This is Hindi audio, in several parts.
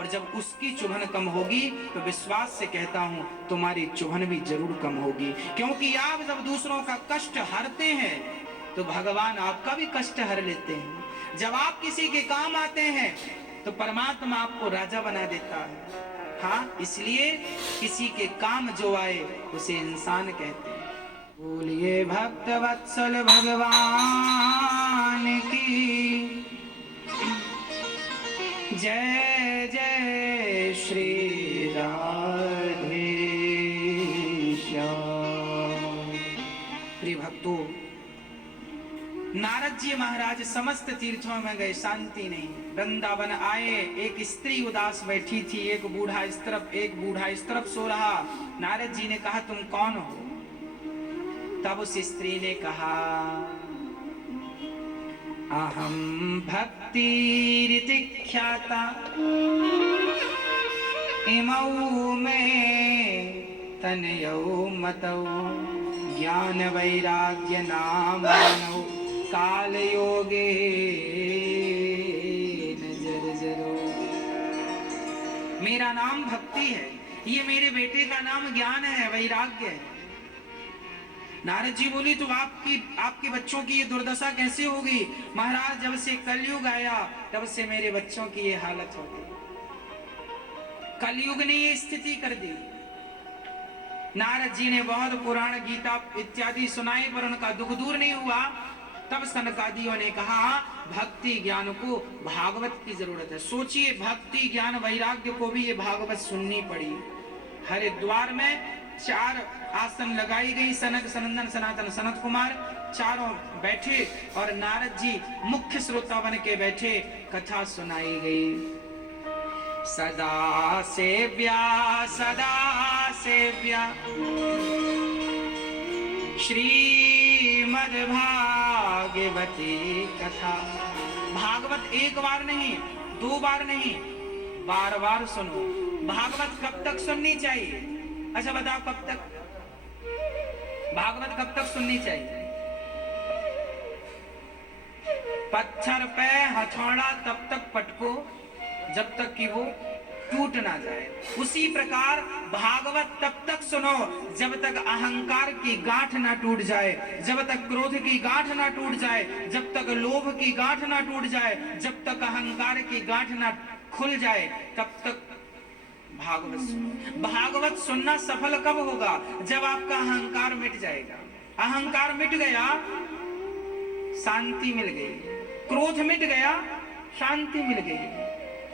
और जब उसकी चुभन कम होगी तो विश्वास से कहता हूं तुम्हारी चुभन भी जरूर कम होगी। क्योंकि आप जब दूसरों का कष्ट हरते हैं तो भगवान आपका भी कष्ट हर लेते हैं। जब आप किसी के काम आते हैं तो परमात्मा आपको राजा बना देता है। हाँ, इसलिए किसी के काम जो आए उसे इंसान कहते हैं। बोलिए भक्त वत्सल भगवान की जय जय श्री राधे श्याम। प्रिय भक्तों, नारद जी महाराज समस्त तीर्थों में गए, शांति नहीं। वृंदावन आए, एक स्त्री उदास बैठी थी, एक बूढ़ा इस तरफ सो रहा। नारद जी ने कहा तुम कौन हो? तब उस स्त्री ने कहा अहम भक्तिरिति ख्याता इमौ में तनयौ मतौ ज्ञान वैराग्य नामानौ काल योगे जर्जरो। मेरा नाम भक्ति है, ये मेरे बेटे का नाम ज्ञान है, वैराग्य है। नारद जी बोली तो आपके बच्चों की ये दुर्दशा कैसे होगी? महाराज, जब से कलयुग आया तब से मेरे बच्चों की ये हालत हो गई। कलयुग ने ये स्थिति कर दी। नारद जी ने बहुत पुराण गीता इत्यादि सुनाए पर उनका दुख दूर नहीं हुआ। तब सनकादियों ने कहा भक्ति ज्ञान को भागवत की जरूरत है। सोचिए, भक्ति ज्ञान वैराग्य को भी ये भागवत सुननी पड़ी। हरिद्वार में 4 आसन लगाई गई। सनक सनंदन सनातन सनत कुमार चारों बैठे और नारद जी मुख्य श्रोता बन के बैठे, कथा सुनाई गई। सदा सेव्या श्रीमद् भागवती कथा। भागवत एक बार नहीं, 2 बार नहीं, बार बार सुनो। भागवत कब तक सुननी चाहिए? अच्छा बताओ, कब तक भागवत कब तक सुननी चाहिए? पत्थर पे हथौड़ा तब तक पटको जब तक कि वो टूट ना जाए। उसी प्रकार भागवत तब तक सुनो जब तक अहंकार की गांठ ना टूट जाए, जब तक क्रोध की गांठ ना टूट जाए, जब तक लोभ की गांठ ना टूट जाए, जब तक अहंकार की गांठ ना खुल जाए, तब तक भागवत सुनो। भागवत सुनना सफल कब होगा? जब आपका अहंकार मिट जाएगा। अहंकार मिट गया, शांति मिल गई। क्रोध मिट गया, शांति मिल गई।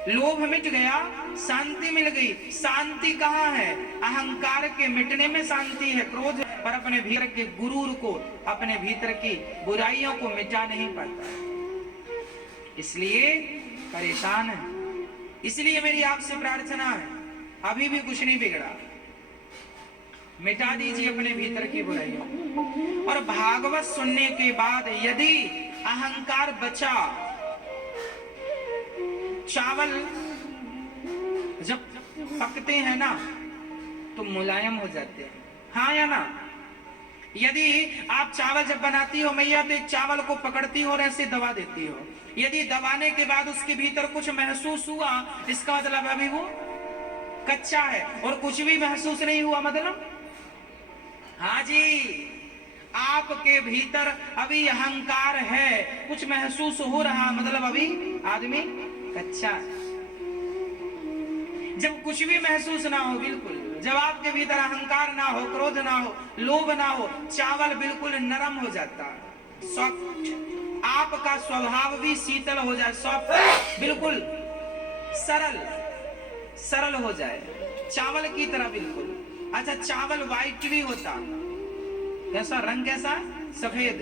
लोभ मिट गया, शांति मिल गई। शांति कहाँ है? अहंकार के मिटने में शांति है। क्रोध पर अपने भीतर के गुरूर को, अपने भीतर की बुराइयों को मिटा नहीं पाता, इसलिए परेशान है। इसलिए मेरी आपसे प्रार्थना है, अभी भी कुछ नहीं बिगड़ा, मिटा दीजिए अपने भीतर की बुराइयों। और भागवत सुनने के बाद यदि अहंकार बचा, चावल जब पकते हैं ना तो मुलायम हो जाते हैं, हाँ या ना? यदि आप चावल जब बनाती हो मैया तो एक चावल को पकड़ती हो और ऐसे दबा देती हो। यदि दबाने के बाद उसके भीतर कुछ महसूस हुआ, इसका मतलब अभी वो कच्चा है। और कुछ भी महसूस नहीं हुआ मतलब, हाँ जी, आपके भीतर अभी अहंकार है, कुछ महसूस हो रहा, मतलब अभी आदमी कच्चा है। जब कुछ भी महसूस ना हो, बिल्कुल, जब आपके भीतर अहंकार ना हो, क्रोध ना हो, लोभ ना हो, चावल बिल्कुल नरम हो जाता है, सॉफ्ट। आपका स्वभाव भी शीतल हो जाए, सॉफ्ट, बिल्कुल सरल हो जाए, चावल की तरह बिल्कुल। अच्छा, चावल व्हाइट भी होता, कैसा रंग? कैसा? सफेद।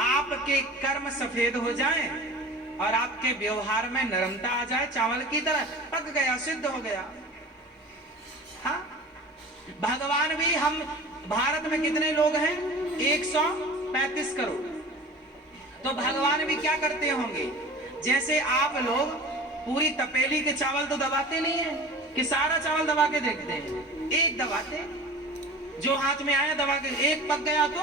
आपके कर्म सफेद हो जाए और आपके व्यवहार में नरमता आ जाए, चावल की तरह, पक गया, सिद्ध हो गया। हाँ, भगवान भी, हम भारत में कितने लोग हैं? 135 करोड़। तो भगवान भी क्या करते होंगे? जैसे आप लोग पूरी तपेली के चावल तो दबाते नहीं है कि सारा चावल दबा के देखते हैं, एक दबाते, जो हाथ में आया दबा के, एक पक गया तो